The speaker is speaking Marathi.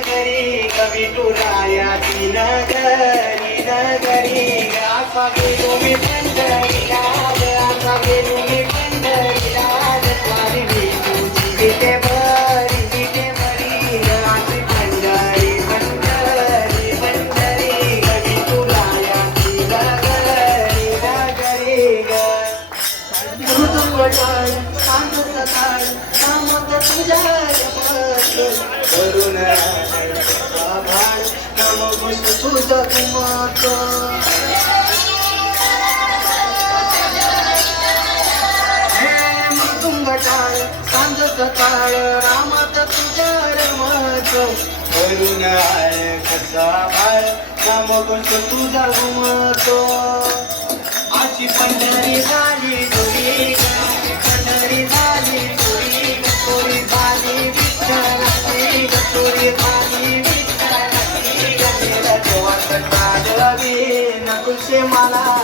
नगरी कवी टुराया ती नगरी नगरी आसा गेलो मी पंढरीला आसा गेलो मी पंढरीला स्वारी तुझी तिथे बरी तिथे बरी आशी पंढरी पंढरी पंढरी कवी टुराया ती नगरी नगरी ग. मृदुंगटाळ सांग सकाळ नामत तुझ्या करुण आभाळ नाम घोष तुझं कुमत हे सकाळ रामात तुझ्या कसा तुझा घुमतो? अशी पंढरी semana.